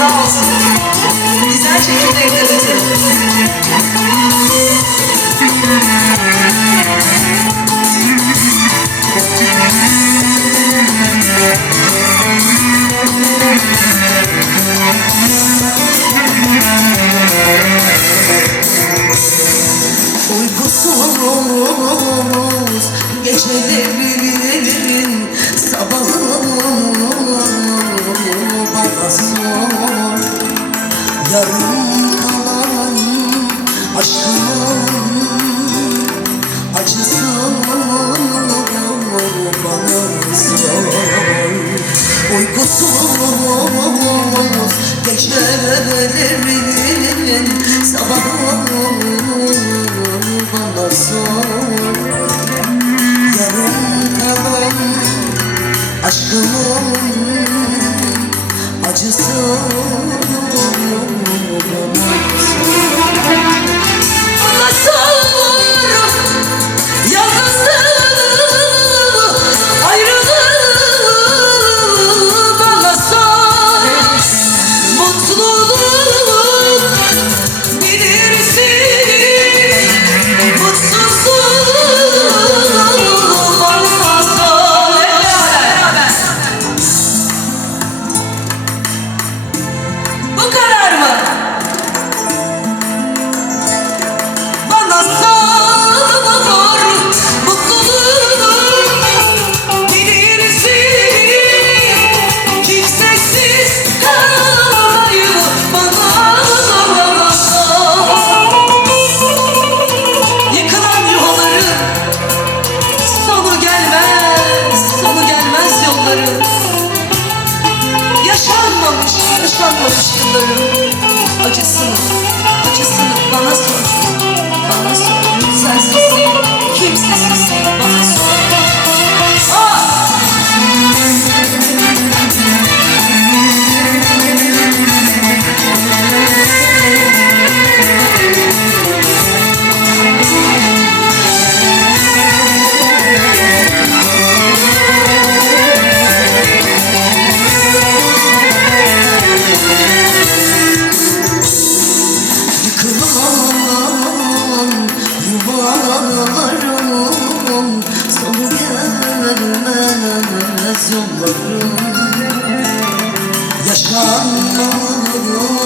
sağ olsun. Güzel şekilde evde. Gecelerinin sabah olur bana sor Yarım kalan aşkımın acısı olur bana Yaşanmamış yılların acısını?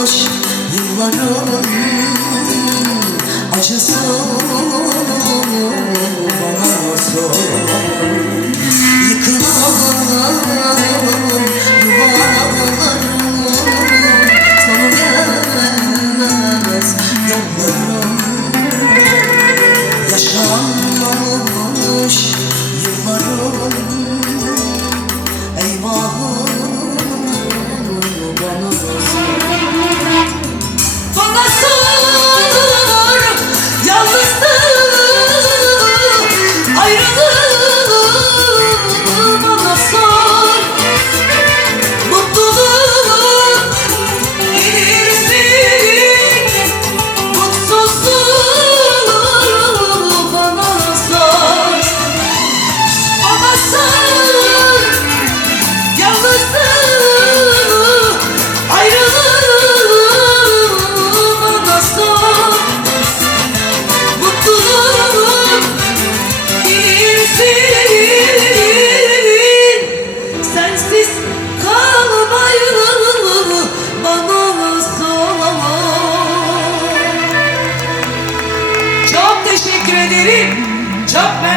Yılların acısı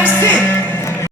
That's it.